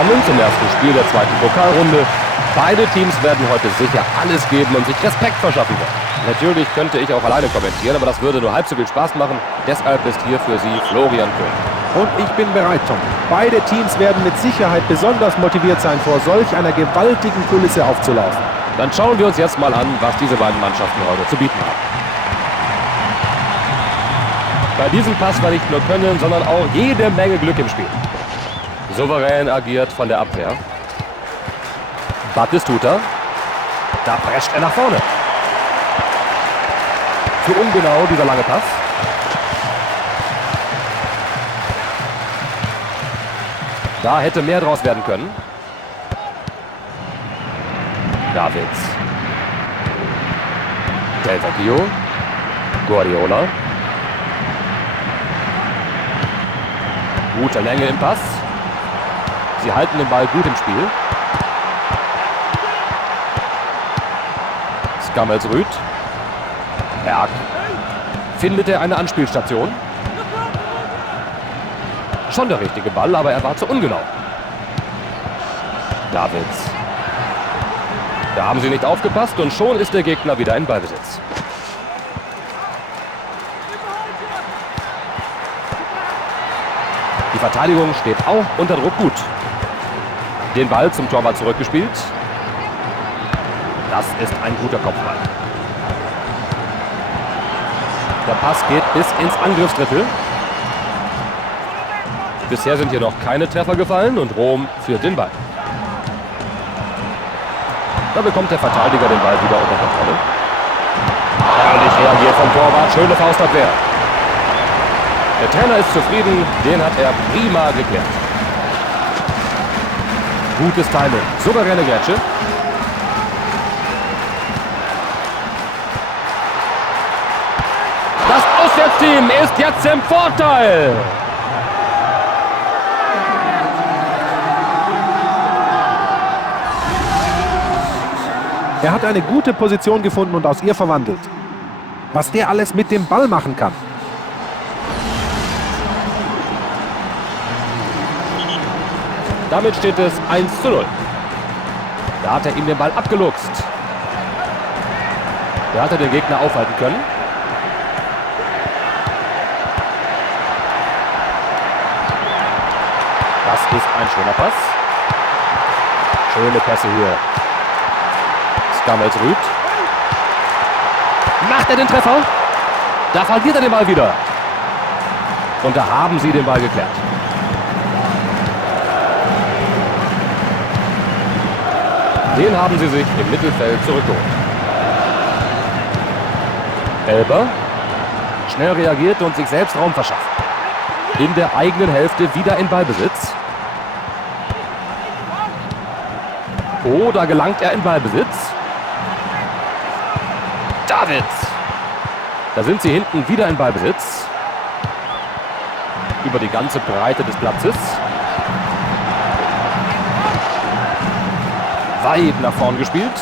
willkommen zum ersten Spiel der zweiten Pokalrunde. Beide Teams werden heute sicher alles geben und sich Respekt verschaffen wollen. Natürlich könnte ich auch alleine kommentieren, aber das würde nur halb so viel Spaß machen. Deshalb ist hier für Sie Florian König. Und ich bin bereit, Tom. Beide Teams werden mit Sicherheit besonders motiviert sein, vor solch einer gewaltigen Kulisse aufzulaufen. Dann schauen wir uns jetzt mal an, was diese beiden Mannschaften heute zu bieten haben. Bei diesem Pass war nicht nur Können, sondern auch jede Menge Glück im Spiel. Souverän agiert von der Abwehr. Batistuta. Da prescht er nach vorne. Zu ungenau dieser lange Pass. Da hätte mehr draus werden können. Davids. Del Vecchio. Guardiola. Gute Länge im Pass. Sie halten den Ball gut im Spiel. Skammelsrüd. Berg. Findet er eine Anspielstation? Schon der richtige Ball, aber er war zu ungenau. Davids. Da haben sie nicht aufgepasst und schon ist der Gegner wieder in Ballbesitz. Die Verteidigung steht auch unter Druck gut. Den Ball zum Torwart zurückgespielt. Das ist ein guter Kopfball. Der Pass geht bis ins Angriffsdrittel. Bisher sind hier noch keine Treffer gefallen und Rom führt den Ball. Da bekommt der Verteidiger den Ball wieder unter Kontrolle. Herrlich reagiert vom Torwart, schöne Faustabwehr. Der Trainer ist zufrieden, den hat er prima geklärt. Gutes Timing, souveräne Grätsche. Das Auswärtsteam ist jetzt im Vorteil. Er hat eine gute Position gefunden und aus ihr verwandelt. Was der alles mit dem Ball machen kann. Damit steht es 1:0. Da hat er ihm den Ball abgeluchst. Da hat er den Gegner aufhalten können. Das ist ein schöner Pass. Schöne Pässe hier. Skammelsrüd. Macht er den Treffer? Da verliert er den Ball wieder. Und da haben sie den Ball geklärt. Den haben sie sich im Mittelfeld zurückgeholt. Elber. Schnell reagiert und sich selbst Raum verschafft. In der eigenen Hälfte wieder in Ballbesitz. Oh, da gelangt er in Ballbesitz. Davids. Da sind sie hinten wieder in Ballbesitz. Über die ganze Breite des Platzes. Weit nach vorn gespielt.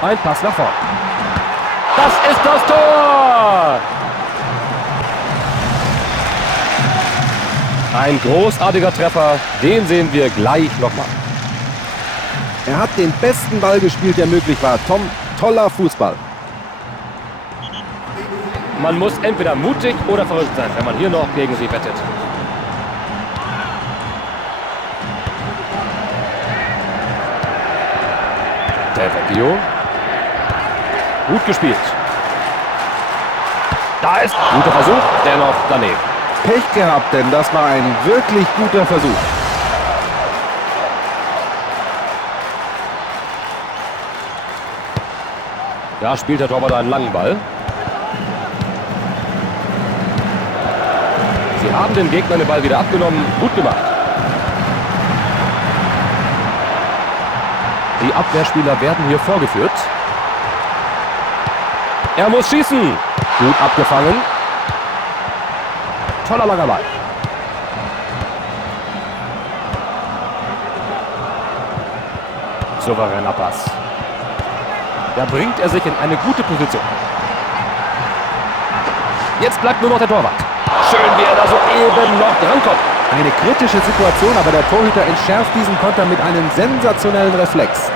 Ein Pass nach vorn. Das ist das Tor! Ein großartiger Treffer, den sehen wir gleich nochmal. Er hat den besten Ball gespielt, der möglich war. Tom, toller Fußball. Man muss entweder mutig oder verrückt sein, wenn man hier noch gegen sie wettet. Del Vecchio. Gut gespielt. Da ist ein guter Versuch, dennoch daneben. Pech gehabt, denn das war ein wirklich guter Versuch. Da spielt der Torwart einen langen Ball. Sie haben den Gegner den Ball wieder abgenommen. Gut gemacht. Die Abwehrspieler werden hier vorgeführt. Er muss schießen. Gut abgefangen. Toller langer Ball. Souveräner Pass. Da bringt er sich in eine gute Position. Jetzt bleibt nur noch der Torwart. Schön, wie er da soeben noch drankommt. Eine kritische Situation, aber der Torhüter entschärft diesen Konter mit einem sensationellen Reflex.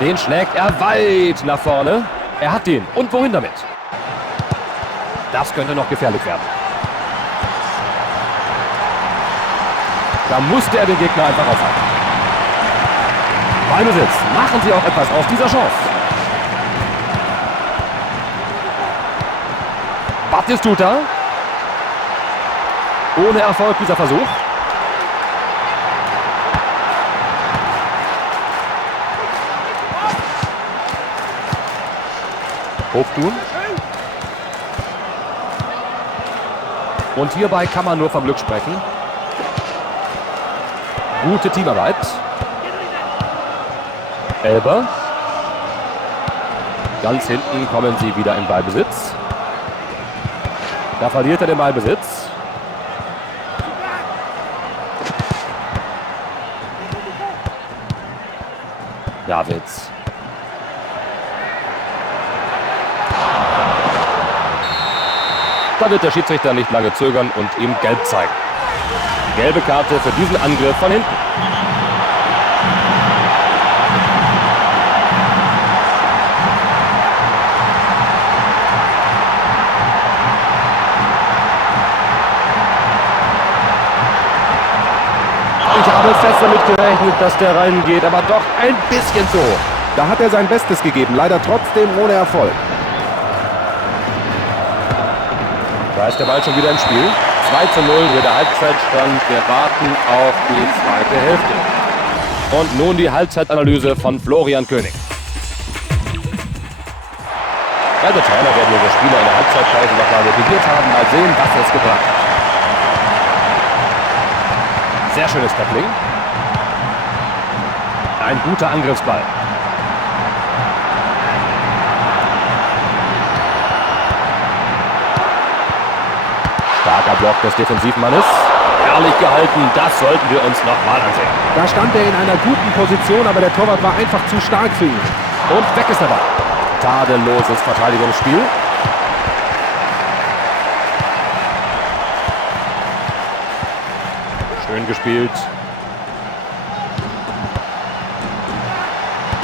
Den schlägt er weit nach vorne. Er hat den. Und wohin damit? Das könnte noch gefährlich werden. Da musste er den Gegner einfach aufhalten. Ballbesitz. Machen Sie auch etwas aus dieser Chance. Batistuta. Ohne Erfolg dieser Versuch. Hochtun. Und hierbei kann man nur vom Glück sprechen. Gute Teamarbeit. Elber. Ganz hinten kommen sie wieder in Ballbesitz. Da verliert er den Ballbesitz. Davids. Da wird der Schiedsrichter nicht lange zögern und ihm gelb zeigen. Gelbe Karte für diesen Angriff von hinten. Ich habe fest damit gerechnet, dass der reingeht, aber doch ein bisschen zu hoch. Da hat er sein Bestes gegeben, leider trotzdem ohne Erfolg. Da ist der Ball schon wieder im Spiel. 2:0 hier der Halbzeitstand. Wir warten auf die zweite Hälfte. Und nun die Halbzeitanalyse von Florian König. Beide Trainer werden ihre Spieler in der Halbzeitpause nochmal motiviert haben. Mal sehen, was es gebracht hat. Sehr schönes Tackling. Ein guter Angriffsball. Starker Block des Defensivmannes. Herrlich gehalten, das sollten wir uns nochmal ansehen. Da stand er in einer guten Position, aber der Torwart war einfach zu stark für ihn. Und weg ist der Ball. Tadelloses Verteidigungsspiel. Schön gespielt.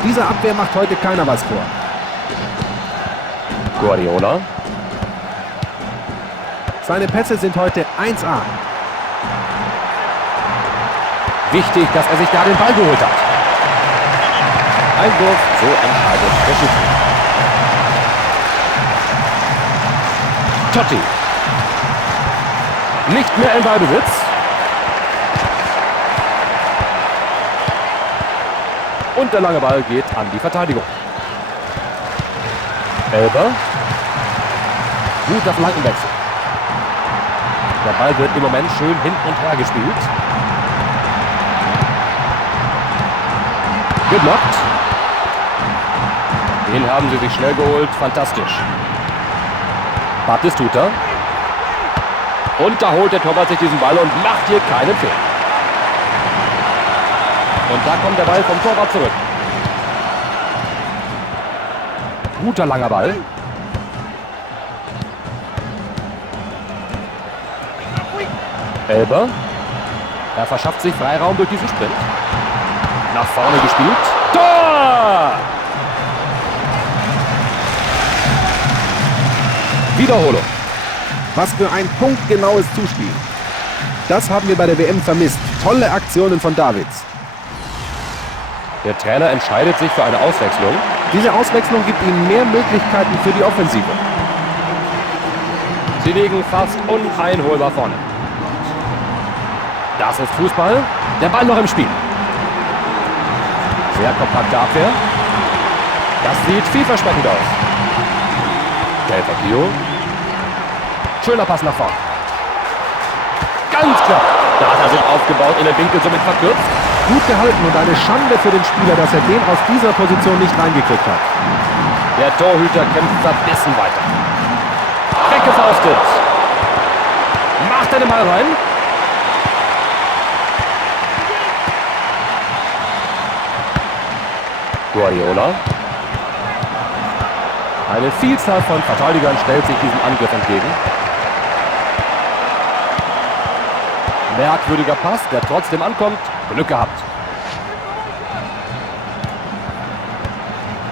Dieser Abwehr macht heute keiner was vor. Guardiola. Seine Pässe sind heute 1A. Wichtig, dass er sich da den Ball geholt hat. Einwurf, so entscheidet der Schiedsrichter. Totti. Nicht mehr im Ballbesitz. Und der lange Ball geht an die Verteidigung. Elber. Guter Flankenwechsel. Der Ball wird im Moment schön hin und her gespielt. Geblockt. Den haben sie sich schnell geholt. Fantastisch. Batistuta. Und da holt der Torwart sich diesen Ball und macht hier keinen Fehler. Und da kommt der Ball vom Torwart zurück. Guter langer Ball. Elber. Er verschafft sich Freiraum durch diesen Sprint. Nach vorne gespielt. Tor! Wiederholung. Was für ein punktgenaues Zuspiel. Das haben wir bei der WM vermisst. Tolle Aktionen von Davids. Der Trainer entscheidet sich für eine Auswechslung. Diese Auswechslung gibt ihnen mehr Möglichkeiten für die Offensive. Sie liegen fast uneinholbar vorne. Das ist Fußball. Der Ball noch im Spiel. Sehr kompakte Abwehr. Das sieht vielversprechend aus. Del Vecchio. Schöner Pass nach vorne. Ganz klar. Da hat er sich aufgebaut, in den Winkel somit verkürzt. Gut gehalten und eine Schande für den Spieler, dass er den aus dieser Position nicht reingekriegt hat. Der Torhüter kämpft verbissen weiter. Weggefaustet. Macht er den Ball rein. Guardiola. Eine Vielzahl von Verteidigern stellt sich diesem Angriff entgegen. Merkwürdiger Pass, der trotzdem ankommt. Glück gehabt.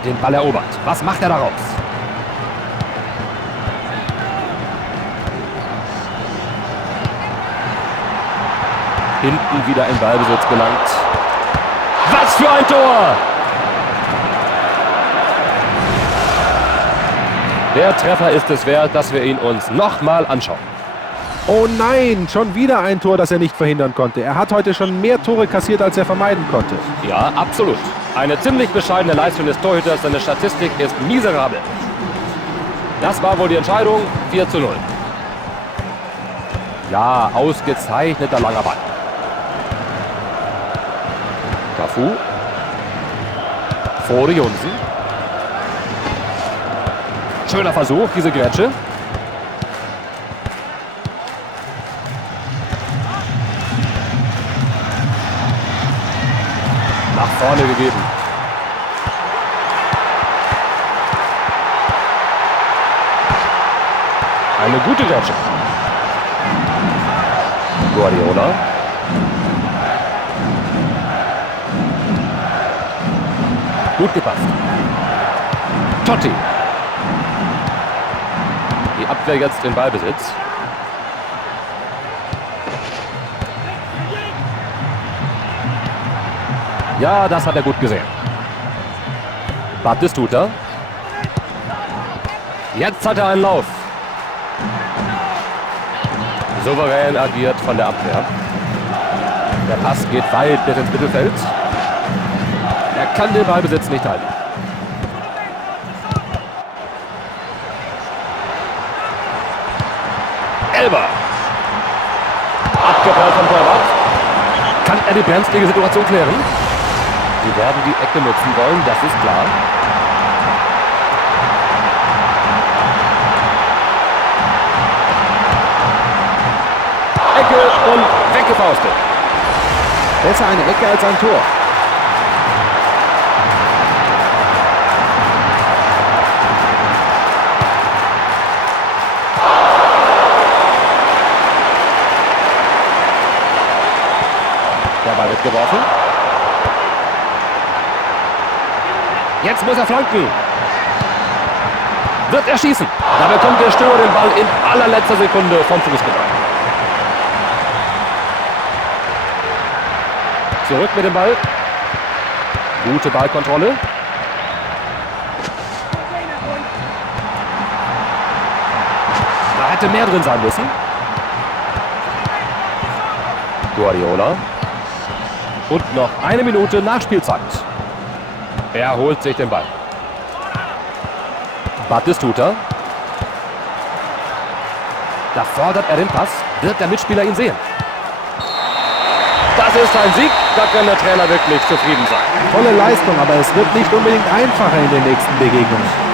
Den Ball erobert. Was macht er daraus? Hinten wieder in Ballbesitz gelangt. Was für ein Tor! Der Treffer ist es wert, dass wir ihn uns nochmal anschauen. Oh nein, schon wieder ein Tor, das er nicht verhindern konnte. Er hat heute schon mehr Tore kassiert, als er vermeiden konnte. Ja, absolut. Eine ziemlich bescheidene Leistung des Torhüters, seine Statistik ist miserabel. Das war wohl die Entscheidung, 4:0. Ja, ausgezeichneter langer Ball. Cafu. Frode Jonsen. Schöner Versuch, diese Grätsche. Nach vorne gegeben. Eine gute Grätsche. Guardiola. Gut gepasst. Totti. Die Abwehr jetzt in Ballbesitz. Ja, das hat er gut gesehen. Batistuta. Jetzt hat er einen Lauf. Souverän agiert von der Abwehr. Der Pass geht weit bis ins Mittelfeld. Er kann den Ballbesitz nicht halten. Elber. Abgeprallt vom Torwart. Kann er die brenzlige Situation klären? Sie werden die Ecke nutzen wollen, das ist klar. Ecke und weggefaustet. Besser eine Ecke als ein Tor. Der Ball wird geworfen. Jetzt muss er flanken. Wird er schießen. Da bekommt der Stürmer den Ball in allerletzter Sekunde vom Fuß gebracht. Zurück mit dem Ball. Gute Ballkontrolle. Da hätte mehr drin sein müssen. Guardiola. Und noch eine Minute Nachspielzeit. Er holt sich den Ball. Batistuta. Da fordert er den Pass. Wird der Mitspieler ihn sehen? Das ist ein Sieg. Da kann der Trainer wirklich zufrieden sein. Tolle Leistung, aber es wird nicht unbedingt einfacher in den nächsten Begegnungen.